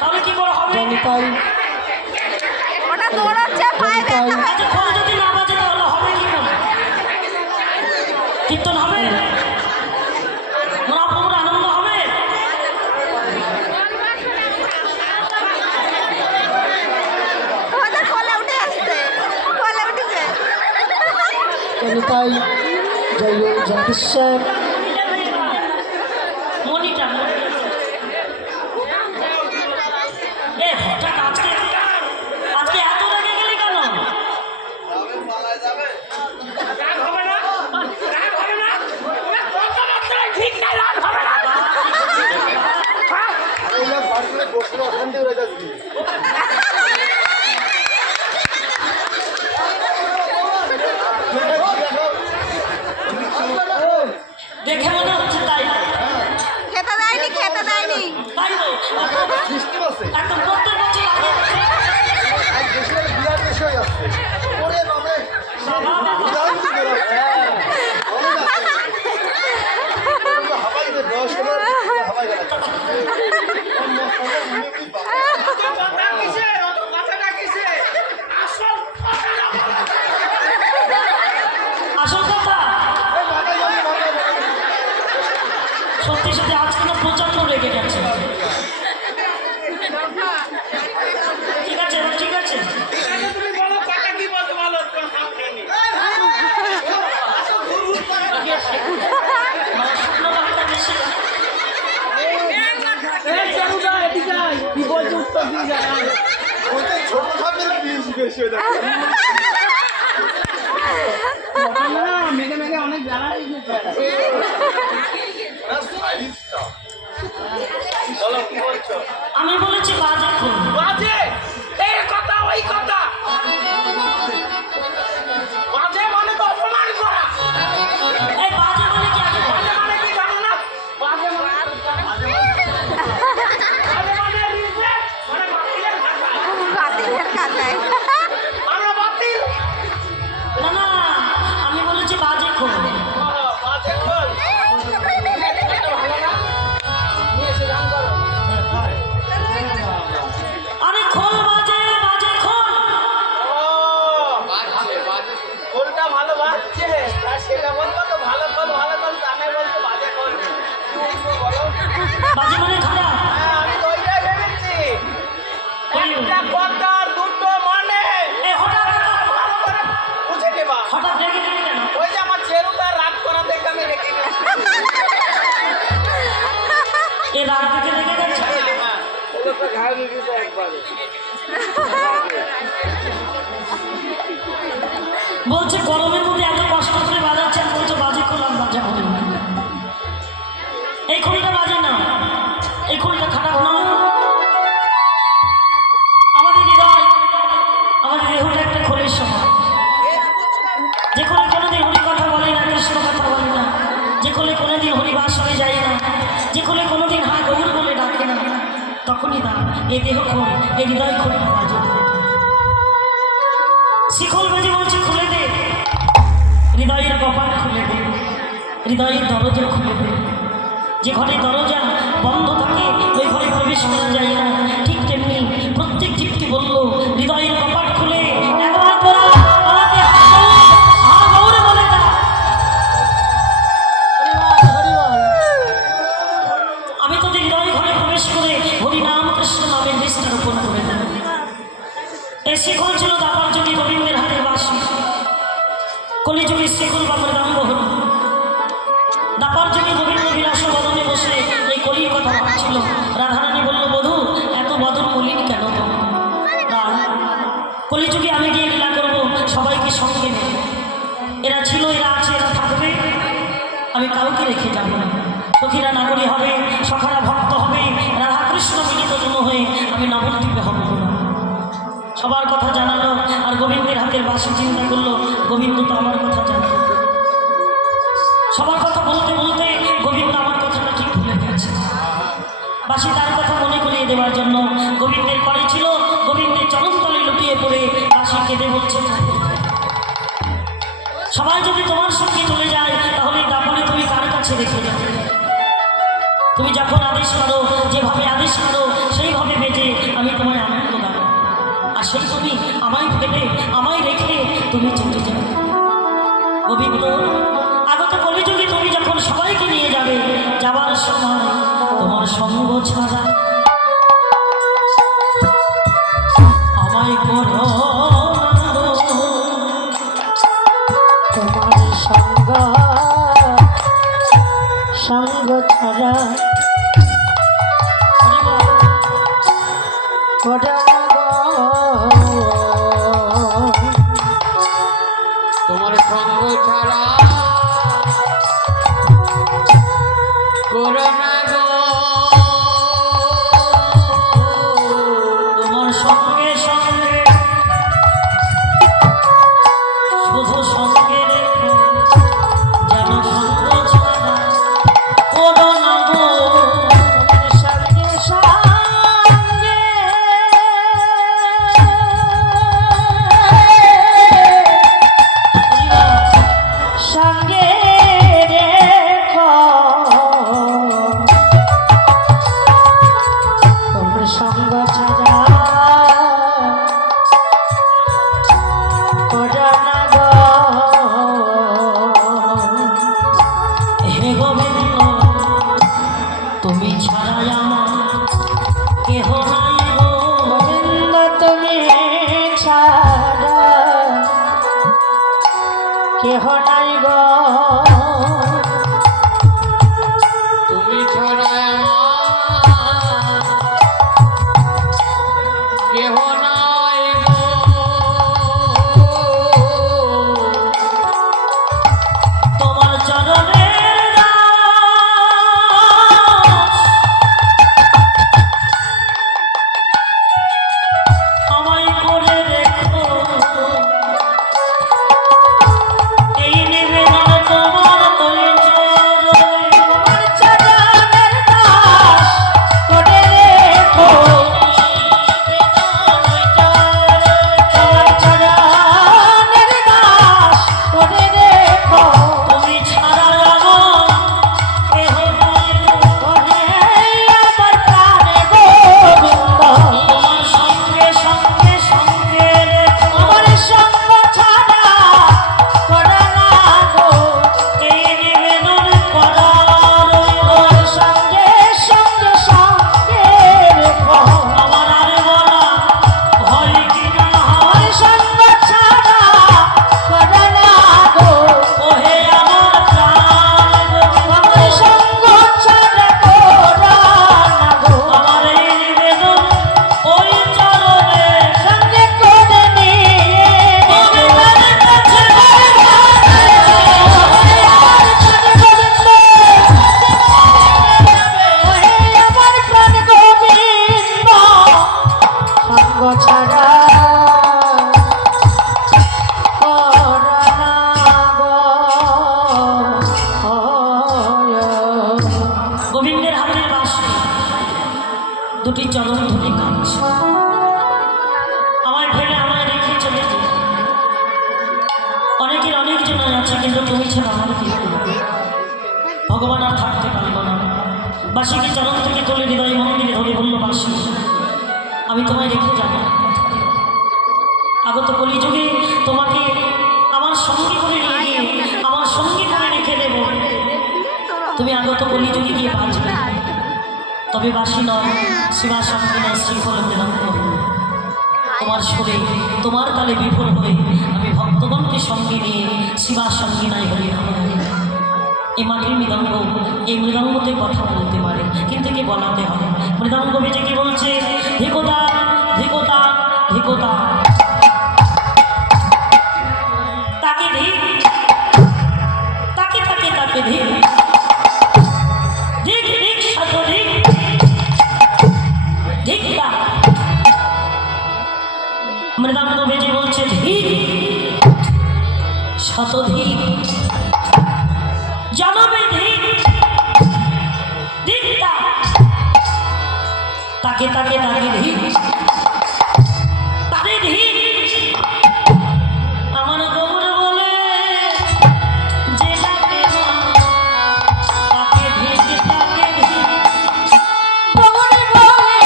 তাহলে কি করে হবে? জনিতাই ওটা দৌড়াচ্ছে পায়ে ব্যথা আচ্ছা খোল যদি না বাজে তাহলে হবে কি করে? কীর্তন হবে? মহাপ্রভুর আনন্দ হবে? ওদের কোলে উঠে আসছে, কোলে উঠেছে। জনিতাই জয় জগদীশ্বর মনিটা এ হঠাৎ আজকে আজকে এত রেগে গেলি কেন? দেখে মনে হচ্ছে তাই খেতে দেয়নি, খেতে দেয়নি। তাই তো একদম প্রত্যেক বছর আগে আসল কথা সত্যি সত্যি আজকে না প্রচন্ড রেগে গেছে। ঠিক আছে ঠিক আছে শুকনো ভাতটা বেশি মেঘে মেঘে অনেক বেলা হয়ে গেছে। আমি বলেছি বাজে খুব বাজে এই কথা ওই কথা বাজে মানে তো অপমান করা। এই বাজে বলে কি আগে বাজে মানে কি জানো না? বাজে মানে রিজেক্ট মানে বাতিলের ভাষা। বাতিলের কাছে আমরা বাতিল। না না আমি বলেছি বাজে খুব বাজে খোল। ভালো না? নিয়ে এসে গান করো। আরে খোল বাজে বাজে খোল ও খোলটা ভালো বাজছে। আর সেটা বলবো তো ভালো খোল আমি বলতো বাজে খোল। বলো বাজে মানে খারাপ হ্যাঁ আমি তো ওইটাই ভেবেছি। একটা কথার দুটো মানে এই হঠাৎ ভালো করে বুঝে নেবা। হঠাৎ রেগে গেলি কেন? ওই যে আমার চেরুটা রাগ করা দেখে আমি রেখে গেছি। এই রাত থেকে রেগে গেছে হ্যাঁ ওটা তো ঘাড় দিয়েছে একবারে। বলছে গরমের মধ্যে এত কষ্ট করে বাজাচ্ছে আর বলছে বাজে খোলাম বাজে খোল এই খোলটা বাজে না এই খোলটা খারাপ না আমাদের হৃদয় আমাদের দেহটা একটা খোলের সমান যে খোলে কোনোদিন হরি কথা বলে না কৃষ্ণ কথা বলে না যে খোলে কোনোদিন হরিবাসনে যায় না যে খোলে কোনোদিন হা গৌর বলে ডাকে না তখনই না এই দেহ খোল এই হৃদয় খোলটা বাজে শিখল বাজে বলছে খুলে দে হৃদয়ের কপাট খুলে দে হৃদয়ের দরজা খুলে দে যে ঘরে দরজা বন্ধ থাকে ওই ঘরে প্রবেশ করা যায় না ঠিক তেমনি প্রত্যেক জীবকে বললো হৃদয়ের কপাট খুলে একবার তোরা আমাকে হা গৌর বলে দা আমি তোদের হৃদয় ঘরে প্রবেশ করে হরিনাম কৃষ্ণ নামের বিস্তার উপর করে দেব এই শিখল ছিল দাপার যুগে গোবিন্দের হাতে বাসি কলিযুগে শিখল বাবার দাম্ভ হল দাপার যুগে গোবিন্দ বিরাস বদনে বসে এই কলির কথা ভাবছিল রাধারানী বলল বধূ এত বদন কলির কেন কলিযুগে আমি গিয়ে লীলা করবো সবাইকে সঙ্গে নেব এরা ছিল এরা আছে এরা থাকবে আমি কাউকে রেখে যাব না সখীরা নাগরী হবে সখারা ভক্ত হবে রাধাকৃষ্ণ মিলিত জন হয়ে আমি নবদ্বীপে হব সবার কথা জানালো আর গোবিন্দের হাতের বাসি চিন্তা করলো গোবিন্দ তো আমার কথা জানে সবার কথা বলতে বলতে গোবিন্দ আমার কথাটা ঠিক ভুলে গেছে বাসি তার কথা মনে করিয়ে দেওয়ার জন্য গোবিন্দের পরে ছিল গোবিন্দের চরণতলে লুটিয়ে পড়ে বাসি কেঁদে বলছে সবাই যদি তোমার সঙ্গে চলে যায় তাহলে দাপনে তুমি কার কাছে রেখে যাবে তুমি যখন আদেশ করো যেভাবে আদেশ করো সেইভাবে বেজে তুমি চলে যাবে গোবিন্দ। আগত কলিযুগে তুমি যখন সবাইকে নিয়ে যাবে, যাবার সময় তোমার সঙ্গ ছাড়া আমায় করো না গো। তোমার সঙ্গ সঙ্গ ছাড়া করো না গো। তোমার সঙ্গ ছাড়া করো না গো। তোমার সঙ্গে সঙ্গে শুধু সঙ্গে রেখো, যেন সঙ্গ ছাড়া করো না গো। তোমার সঙ্গে সঙ্গে সঙ্গে রেখো, তোমার সঙ্গ ছাড়া করো না গো। হে গোবিন্দ, তুমি ছাড়াই আমার কেহ নাই গো। গোবিন্দ তুমি ছাড়া কেহ নাই গো। তুমি ছাড়া আমার কেহ নাই গো। তোমার চরণের দাস আমায় করে রেখো, এই নিবেদন তোমার দুই চরণে। তোমার চরণের দাস করে রেখো, তোমার চরণের দাস করে রেখো। তুমি ছাড়া আমার কেহ নাই গো। ওহে আমার প্রাণে গোবিন্দ, তোমার সঙ্গে সঙ্গে সঙ্গে রেখো, আমার সঙ্গ ছাড়া করো না গো। এই নিবেদন করার তোমার সঙ্গে সঙ্গে সঙ্গে রেখো, আমার আর বলা হয় কিনা। আমার সঙ্গ ছাড়া করো না গো। ওহে আমার প্রাণ গোবিন্দ, আমার সঙ্গ ছাড়া করো না গো। আমার এই নিবেদন ওই চরণে সঙ্গে করে নিয়ে গোবিন্দের কাছে আমার প্রাণ গোবিন্দ, সঙ্গ ছাড়া করো না গো। গোবিন্দের হাতের বাঁশি দুটি চরণ ধরে কাঁদছে। আমায় ফেলে আমায় রেখে চলে যে। অনেকের অনেক জন আছে, কিন্তু তুমি ছাড়া আমার কি করবে? ভগবান আর থাকতে পারবো না। বাসিকে চরণ থেকে তুলে হৃদয় মন্দিরে ধরে বলল, বাসি আমি তোমায় রেখে যাব না। আগত কলিযুগে তোমাকে আমার সঙ্গী করে নিয়ে গিয়ে আমার সঙ্গী করে রেখে দেব। তুমি আগত কলিযুগে গিয়ে বাঁচবে, তবে বাসি নয়, শিবা সঙ্গী নয়, শ্রীফল মৃদঙ্গ। তোমার সুরে তোমার তালে বিফল হয়ে আমি ভক্তগণকে সঙ্গে নিয়ে শিবার সঙ্গী নাই হরি নাম গাই। এই মাটির মৃদঙ্গ, এই মৃদঙ্গতে কথা বলতে পারে, কিন্তু কি বলাতে হয়? মৃদঙ্গ বেজে কি বলছে? ধিকতা ধিকতা ধিকতা, তাকে ধিক, তাকে তাকে তাকে ধিক, ধিক ধিক শত ধিক, ধিক্কা। মৃদঙ্গ বেজে বলছে ধিক শতধিক, জানাবে ধিক, ধিক্কা। তাকে তাকে তাকে ধিক, তারে ধিক। আমার গৌর বলে যে ডাকে মা, তাকে ধিক, তাকে ধিক। গৌর বলে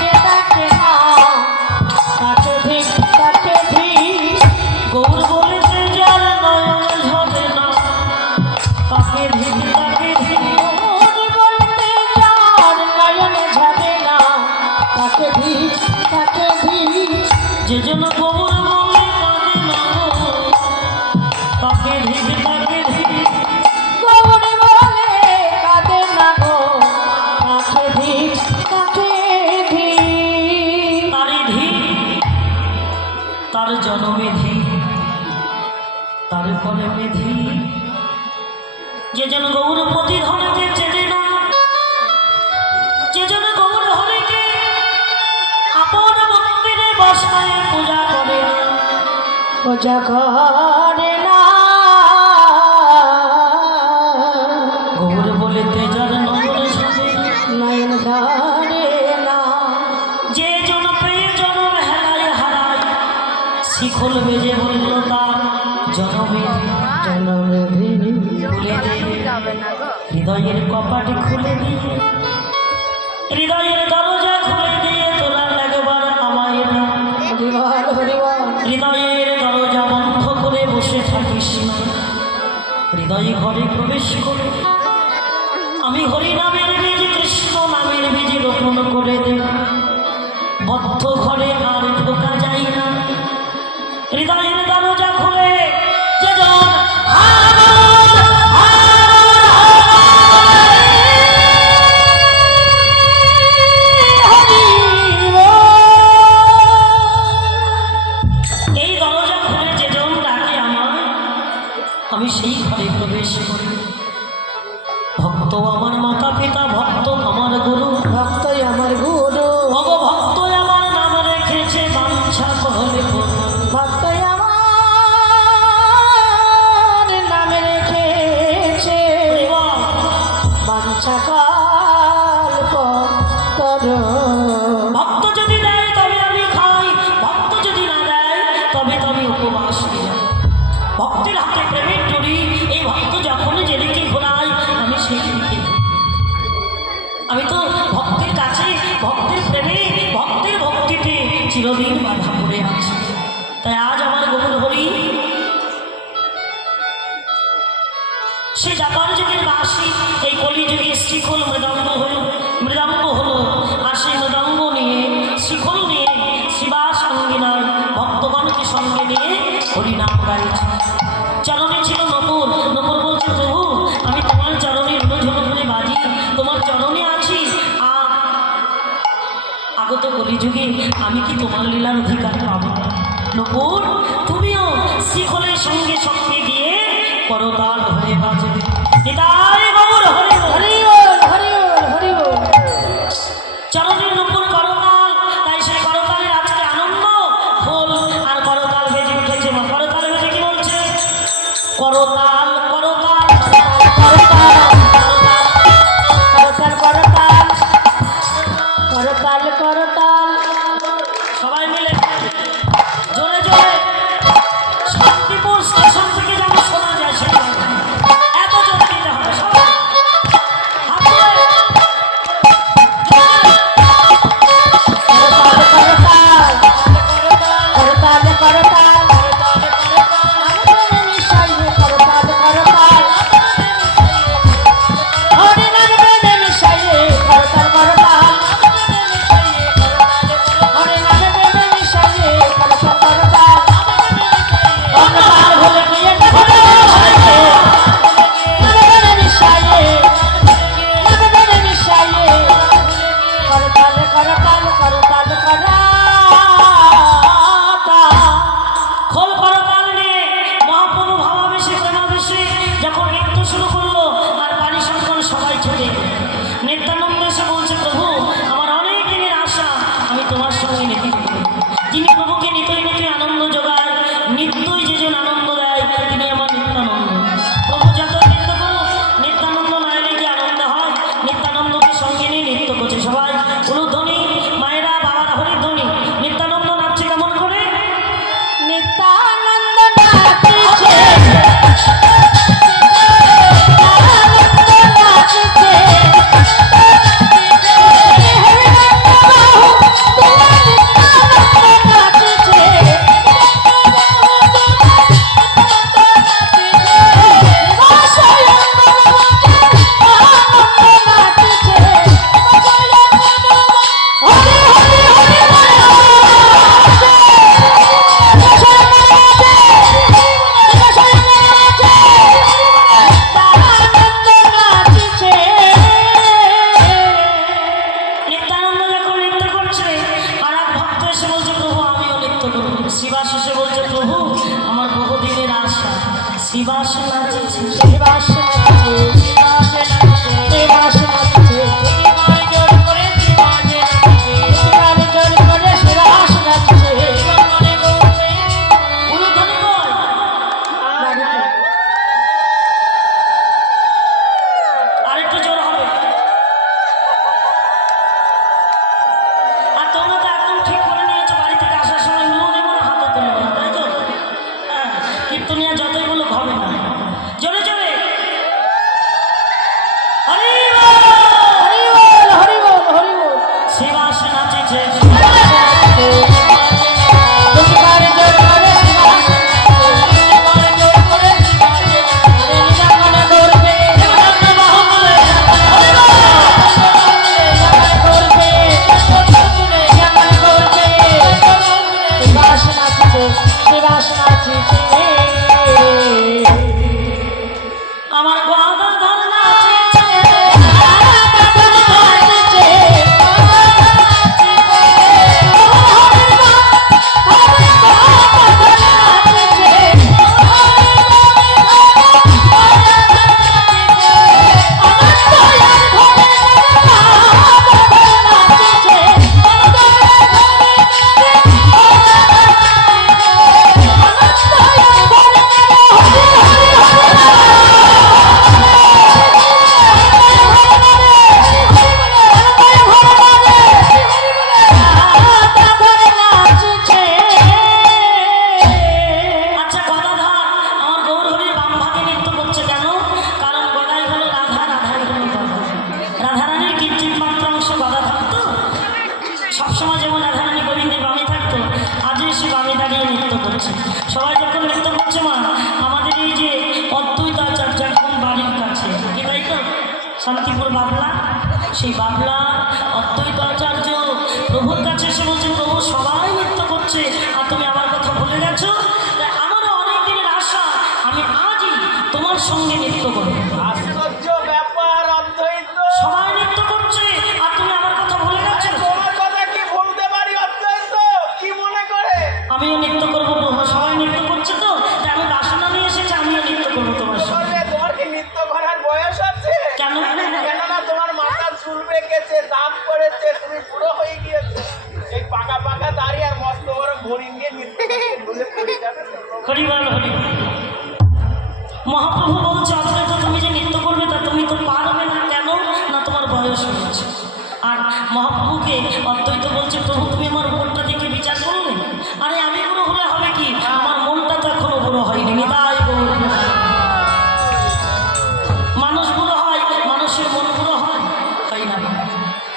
যে ডাকে মা, তাকে ধিক, তাকে ধিক। গৌর বলে জন গোবর বলে কাঁদে না গো, তাকে ধিক তাকে ধিক। গৌরী বলে কাঁদে না গো, কাকে ধিক কাকে ধিক। তারে ধিক, তার জনমে ধিক, তার করে মেধি। যে জন গৌর প্রতিধনকে চেনে না, যে জন গৌর হরিকে আপন মন্দিরে বসায় পূজা করে না, পূজা করে না। গৌর বলে তেজার নয়ন ঝরে, নয়ন ধরে না। যে জন পেয়ে জনম হেলায় হারায়, শিখল বেজে বলল তার জনমে জনমে ধিক খুলে দিয়ে, যাবে না গো। হৃদয়ের কপাটি খুলে দিয়ে, হৃদয়ের দরজা খুলে দিয়ে তোলার লাগবার আমায় না। হরিবল হরিবল। হৃদয়ের দরজা বন্ধ করে বসে থাকিস না, হৃদয়ে ঘরে প্রবেশ করে আমি হরি নামের বীজ কৃষ্ণ নামের বীজ রোপণ করে দেব। বদ্ধ ঘরে আর ঢোকা যায় না, হৃদয়ের দরজা খুলে যে জন এই দরজা খুলে যে জন ডাকে আমার, আমি সেই ঘরে প্রবেশ করি। ভক্ত আমার মাতা পিতা, ভক্ত আমার গুরু, ভক্তই আমার গুরু। ভক্ত আমার নাম রেখেছে বাঞ্ছা করলে ভক্তই আমার নামে রেখেছে বাঞ্ছা কল্প তরু। ভক্ত যদি দেয় তবে আমি খাই, ভক্ত যদি না দেয় তবে তবে উপবাস করি। ভক্তের হাতে প্রেমের ডুরি, এই ভক্ত যখন যেদিকে ঘোরায় আমি সেই দিকে। আমি তো ভক্তের কাছে, ভক্তের প্রেমে, ভক্তের ভক্তিতে চিরদিন বাধা পড়ে আছি। তাই আজ আমার গৌর হরি সে যাবার যুগের বাসী, এই কলিযুগে শিখল মৃদঙ্গ হলো। আর সেই মৃদঙ্গ নিয়ে, শিখল নিয়ে শিবা সঙ্গিনায় ভক্তগণকে সঙ্গে নিয়ে হরিনাম গাইছে। চরণে ছিল নপুর, নপুর বলছে প্রভু আমি তোমার চরণে রুঝুনো করে বাজি, তোমার চরণে আছি। আগত কলিযুগে আমি কি তোমার লীলার অধিকার পাবো না? নপুর তুমিও শিখলের সঙ্গে সঙ্গে গিয়ে করতাল হয়ে বাজবে। নিতাই গৌর হরি হরি। হরিবল হরিবল হরিবল। চরণের নপুর করতাল, তাই সেই করতালের আজকে আনন্দ খোল। আর করতাল বেজে উঠেছে, মা করতাল বেজে কি বলছে? করতাল করতাল করতাল করতাল করতাল করতাল। সবাই মিলে জোরে জোরে শান্তিপুর স্টেশন থেকে যেন শোনা যায় সেটা এত জোরে দিতে হবে। সবাই হাত তুলে জোরে। করতাল করতাল আমাদের মিশাই করতাল করতাল। হরি নাম বেদে মিশাই করতাল করতাল। হরি নাম বেদে মিশাই করতাল করতাল। অন্ধকার ভুলে গিয়ে দেখো মিশাই নাম বেদে মিশাই করতাল করতাল করতাল করতাল। খোল করতাল নিয়ে মহাপ্রভু ভাবাবেশে প্রেমাবেশে যখন নৃত্য শুরু করলো, আর পানি সংকল সবাই ছুটে নিত্যানন্দ এসে বলছে প্রভু আমার অনেক দিনের আশা, আমি তোমার সঙ্গে নৃত্য করব। যিনি প্রভুকে নিতই নিতই আনন্দ যোগায়, নিত্যই যে জন আনন্দ দেয় তিনি আমার নিত্যানন্দ। প্রভু যত নৃত্য করুক, নিত্যানন্দ নয়নে যে আনন্দ হয়, নিত্যানন্দকে সঙ্গে নিয়ে নৃত্য করছে সবাই। উলুধ্বনি, মায়েরা বাবারা হরির ধ্বনি। নিত্যানন্দ নাচছে কেমন করে? নিত্যানন্দ নাচিছে নাচিছে হরি নাম বাহু শিবাস এসে বলছে প্রভু আমার বহুদিনের আশা শিবাস নাচছে শিবাস নাচছে, শিবাস নাচছে, শিবাস নাচছে, প্রতিবার জোর করে শিবাস নাচছে, প্রতিবার জোর করে শিবাস নাচছে, মনে করবে উলুধ্বনি কই? আরেকটু জোর হবে। আর তোমরা তো একদম ঠিক করে নিয়েছো বাড়ি থেকে আসার সময় উলু নেব না হাতে তুলব না, তাই তো? হ্যাঁ, কীর্তনিয়া যতই বলুক হবে না। জোরে জোরে হরি বল! হরি বল, হরি বল, হরি বল। শিবাস নাচছে শিবাস নাচছে, প্রতিবার জোর করে শিবাস নাচছে, প্রতিবার জোর করে শিবাস নাচছে, নিজা মনে করবে বাহুবলে, হরি বল, মনে করবে বাহুবলে, মনে করবে শিবাস নাচছে, শিবাস নাচছে। আমার গদাধর নাচছে আচ্ছা গদাধর আমার গৌরহরির বাম ভাগে নৃত্য করছে কেন? কারণ গদাই হলো রাধা, রাধাই হলো গদা। রাধারানীর কিঞ্চিত মাত্র অংশ গদা থাকতো, সবসময় যেমন রাধারানী গোবিন্দের বামে থাকতো, আজও সে বামে দাঁড়িয়ে নৃত্য করছে। সবাই যখন নৃত্য করছে মা, আমাদের এই যে অদ্বৈত আচার্য একদম বাড়ির কাছে, কি তাই তো? শান্তিপুর বাবলা, সেই বাবলা অদ্বৈত আচার্য প্রভুর কাছে এসে বলছে প্রভু সবাই নৃত্য করছে আর তুমি আমার কথা ভুলে গেছো, তাই আমারও অনেক দিনের আশা আমি আজই তোমার সঙ্গে নৃত্য করবো। আশ্চর্য ব্যাপার অদ্বৈত। সবাই নৃত্য করছে আর তুমি আমার কথা ভুলে গেছো। তোমার কথা কি বলতে পারি অদ্বৈত? কি মনে করে? আমিও নৃত্য করবো প্রভু, সবাই নৃত্য করছে তো তাই আমি বাসনা নিয়ে এসেছি, আমিও নৃত্য করবো তোমার সঙ্গে। বলবে, তোমার কি নৃত্য করার বয়স আছে? কেন? কেননা তোমার মাথার চুল পেকেছে, দাঁত পড়েছে, তুমি বুড়ো হয়ে গিয়েছো। এই পাকা পাকা দাড়ি আর মস্ত বড় ঘড়ি নিয়ে নৃত্য করতে ভুলে পড়ে যাবে তো। হরিবল হরিবল। মহাপ্রভু বলছে অদ্বৈত তুমি যে নৃত্য করবে তা তুমি তো পারবে না, কেন না তোমার বয়স হয়েছে। আর মহাপ্রভুকে অদ্বৈত বলছে প্রভু তুমি আমার উপরটা দেখে বিচার করলে, আরে আমি বুড়ো হলে হবে কি, আমার মনটা তো এখনো বুড়ো হয়নি। নিতাই গৌর প্রেমানন্দ। মানুষ বুড়ো হয়, মানুষের মন বুড়ো হয় না।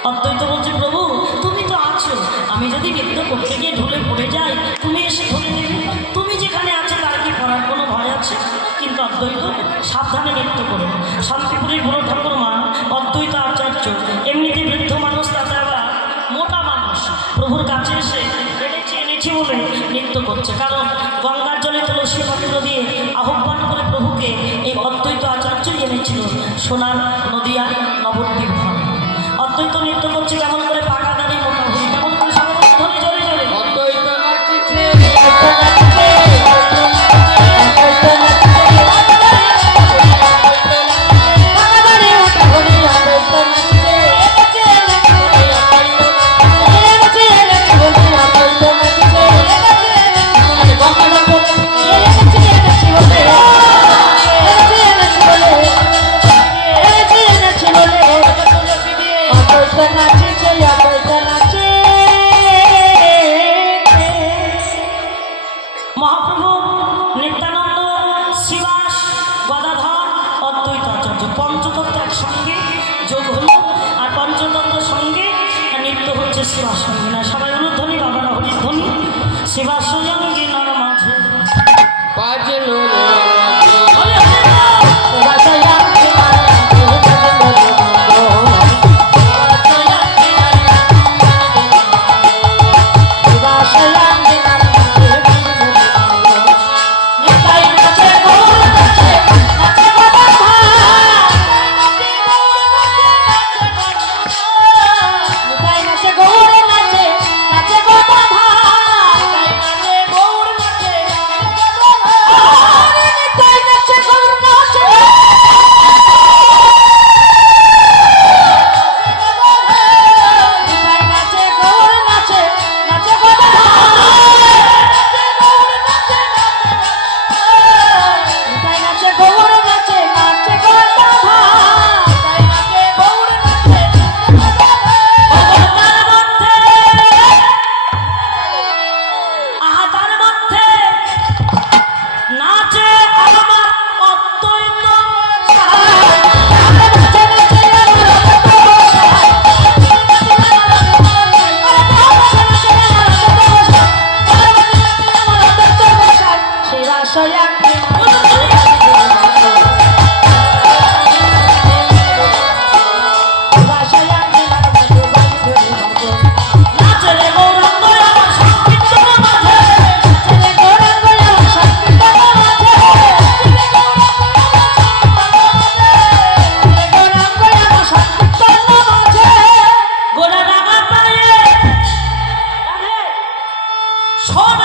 অদ্বৈত বলছে প্রভু তুমি তো আছো, আমি যদি নৃত্য করতে গিয়ে ঢুলে পড়ে যাই তুমি এসে ধরে নেবে, তুমি যেখানে আছো তার কি পড়ার কোনো ভয় আছে? কিন্তু অদ্বৈত সাবধানে নৃত্য করো। শান্তিপুরের বুড়ো ঠাকুর মা অদ্বৈত আচার্য এমনিতে বৃদ্ধ মানুষ, তাতে আবার মোটা মানুষ, প্রভুর কাছে এসে এনেছি বলে নৃত্য করছে। কারণ গঙ্গার জলে তুলসী পত্র দিয়ে আহ্বান করে প্রভুকে এই অদ্বৈত আচার্যই এনেছিল সোনার নদিয়া নবদ্বীপ ধাম। অদ্বৈত নৃত্য করছে কেমন করে, পাকা দাঁড়িয়ে মোটা ভুঁড়ি, কেমন করে সবাই ধরে জোরে জোরে অদ্বৈত নাচছে, মহাপ্রভু নিত্যানন্দ, শিবাস, গদাধর, অদ্বৈত আচার্য পঞ্চতত্ত্ব একসঙ্গে যোগ হলো। আর পঞ্চতত্ত্বের সঙ্গে নৃত্য হচ্ছে শিবাস সঙ্গে না। সবাই অনুধ্বনি, বাবারা হরিধ্বনি। শিবাস সঙ্গে নার মাঝে বাজলো হরি হরি বল। নাচে গৌড়ে নাচে, নাচে গোটা ভাই। শোন